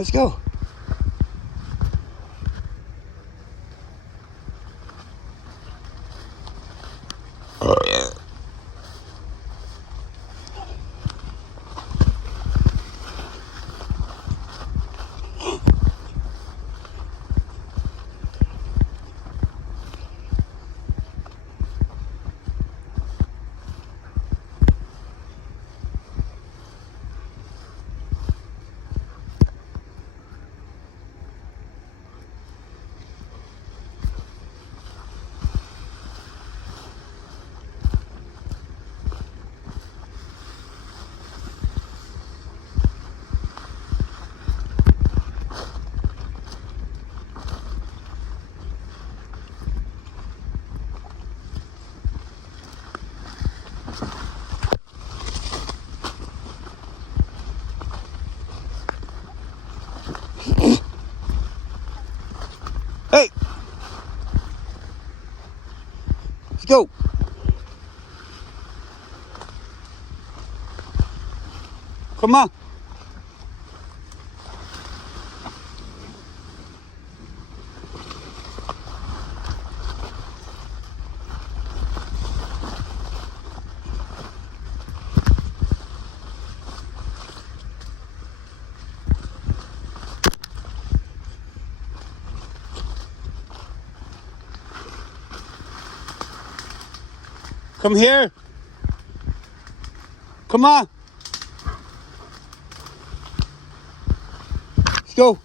let's go. Hey, let's go. Come on. Come here. Come on. Let's go.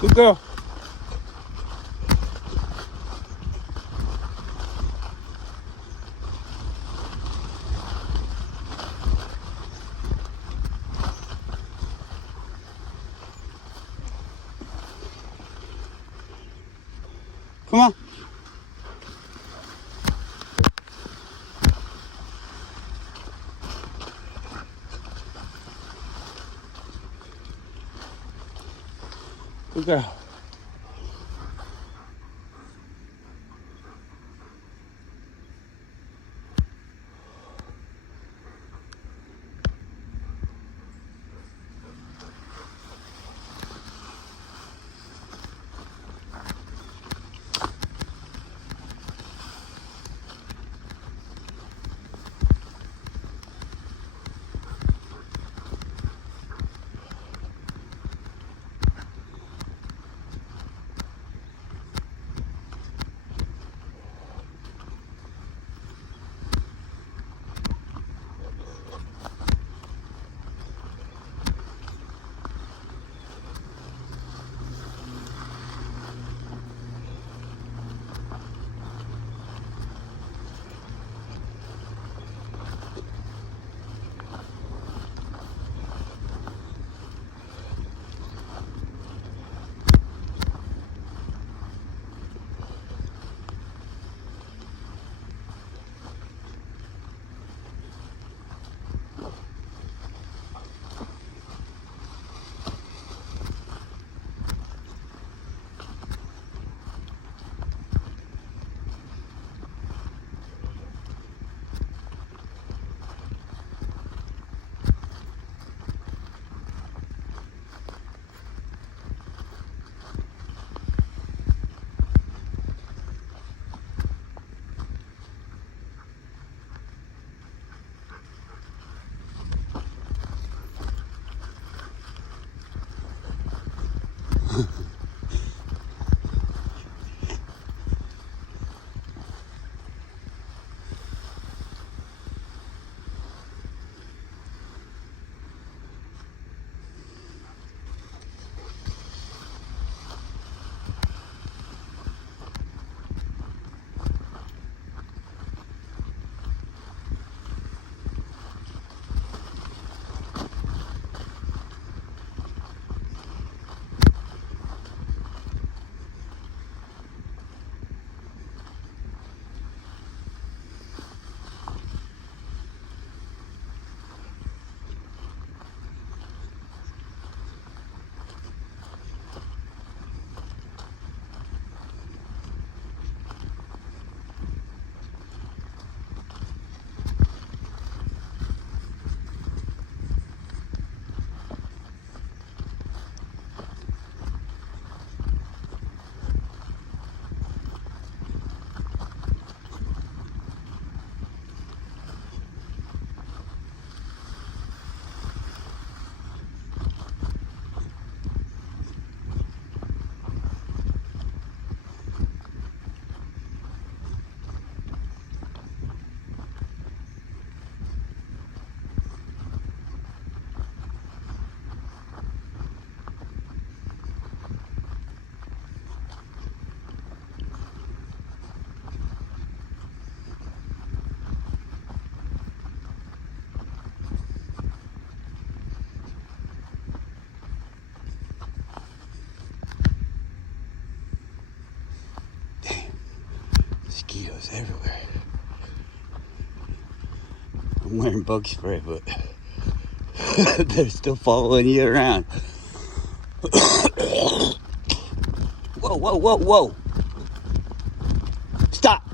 Good girl. Come on. Good girl. mosquitoes everywhere. I'm wearing bug spray, but they're still following you around. Whoa, whoa, whoa, whoa. Stop.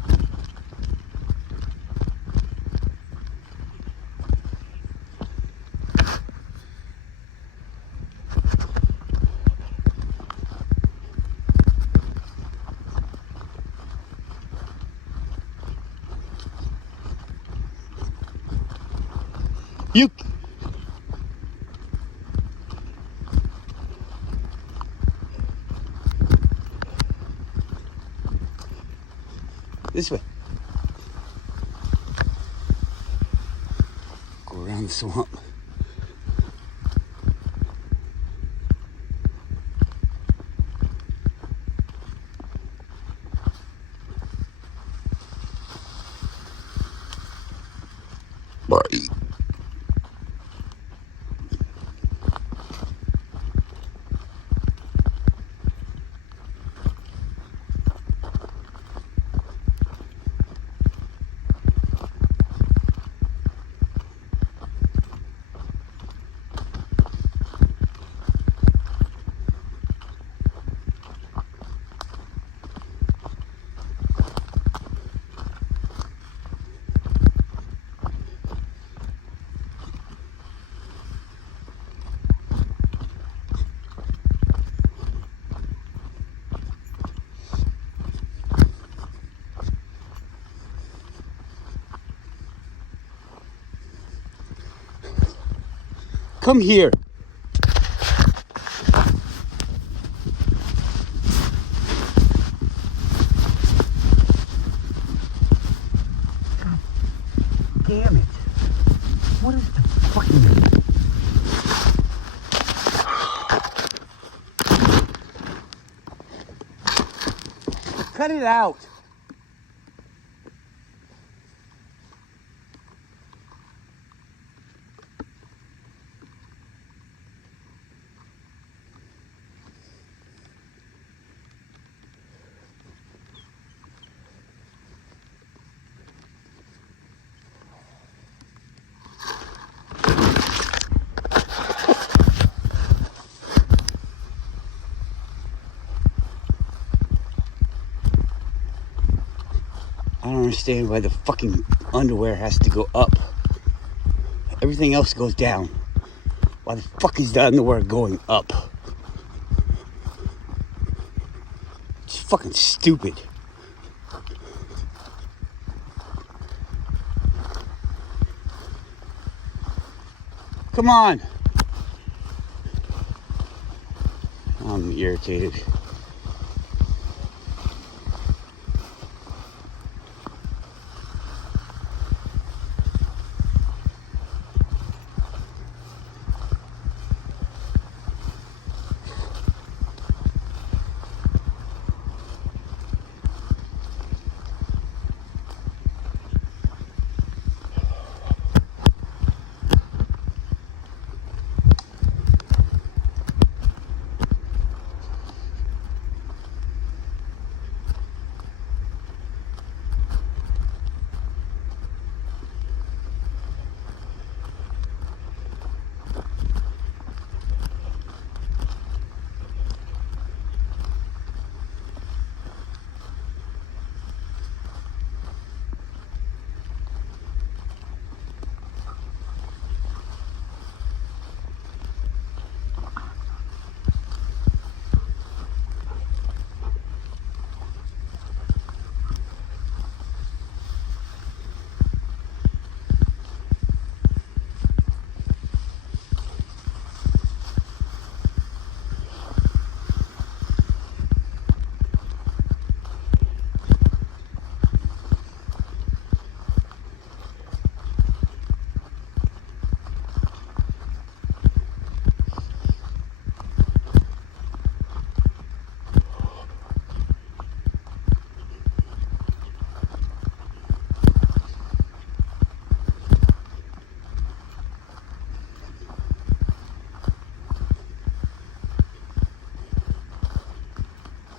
You. This way. Go around the swamp. Bye. Come here. Damn it. What is the fucking... Cut it out. I don't understand why the fucking underwear has to go up. Everything else goes down. Why the fuck is the underwear going up? It's fucking stupid. Come on. I'm irritated.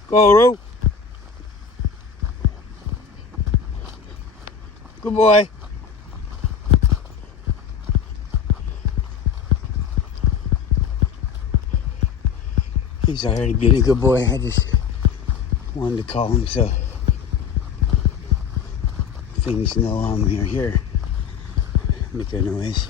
Go, Roo. Good boy. He's already being a good boy. I just wanted to call him so things know I'm here. Make a noise.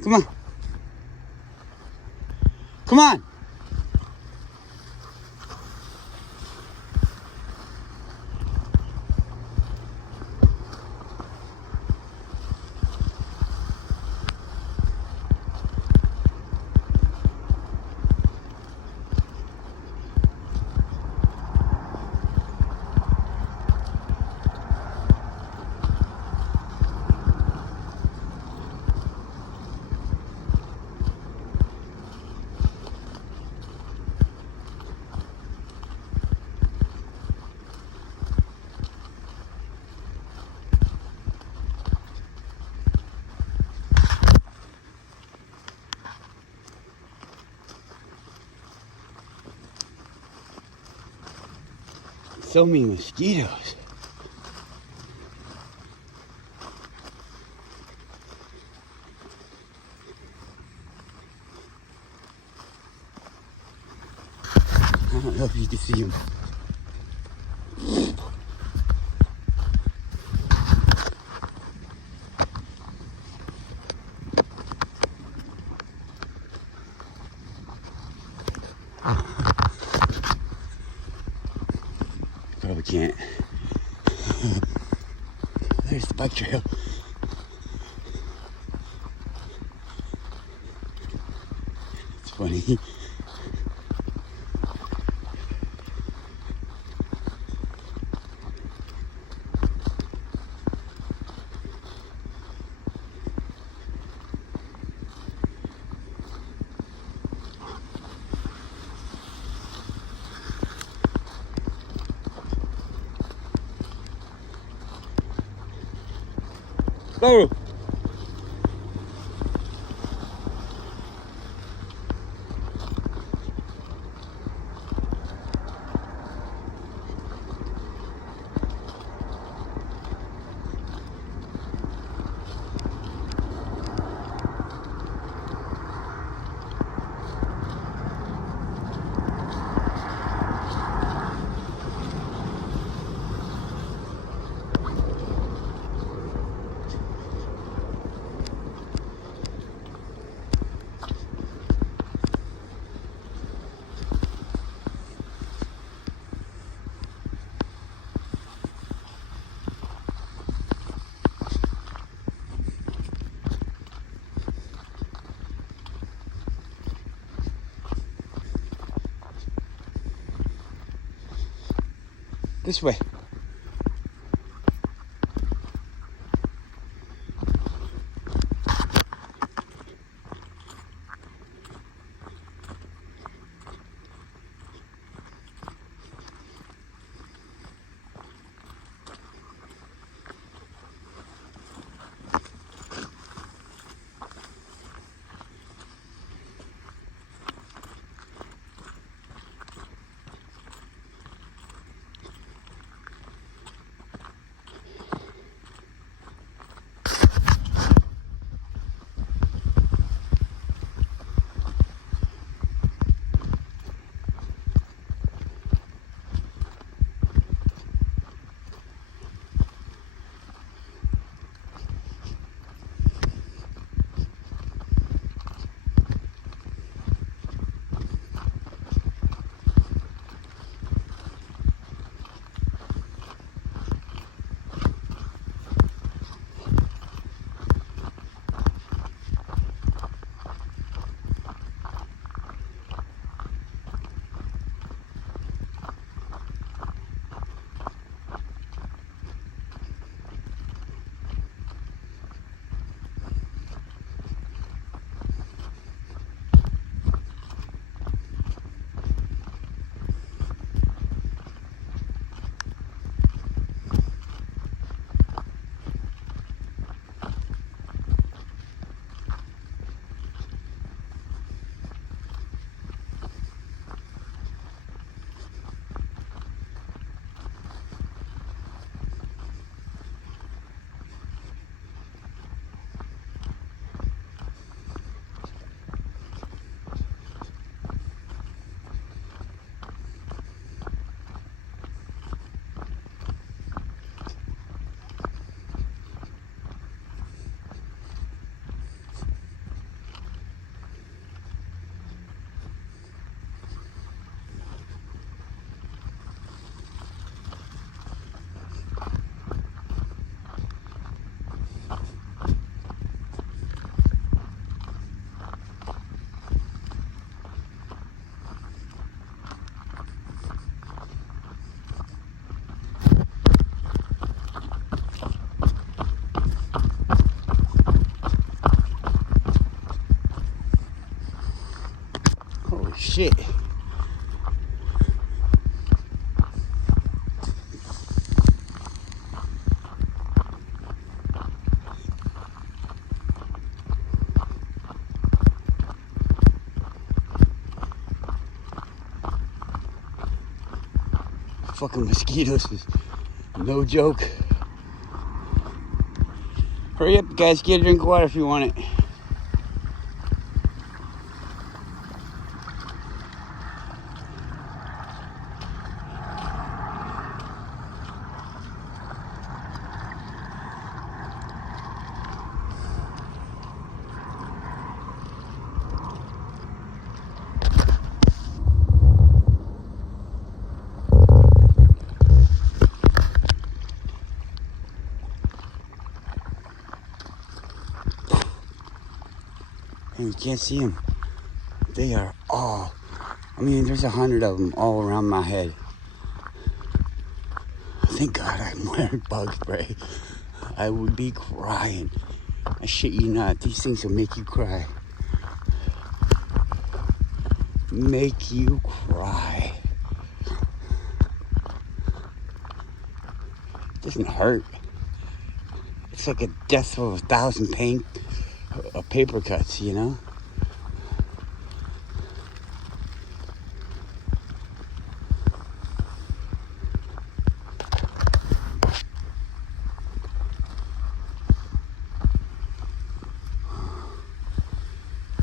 Come on. Come on. So many mosquitoes. I don't know if you can see them. Probably can't. There's the bike trail. It's funny. Go. This way. shit. Fucking mosquitoes is no joke. Hurry up, guys. Get a drink of water if you want it. And you can't see them. They are all, I mean, there's 100 of them all around my head. Thank God I'm wearing bug spray. I would be crying. I shit you not. These things will make you cry. Make you cry. It doesn't hurt. It's like a death of 1,000 paper cuts, you know?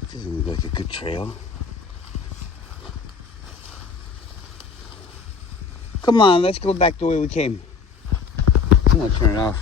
It doesn't look like a good trail. Come on, let's go back the way we came. I'm gonna turn it off.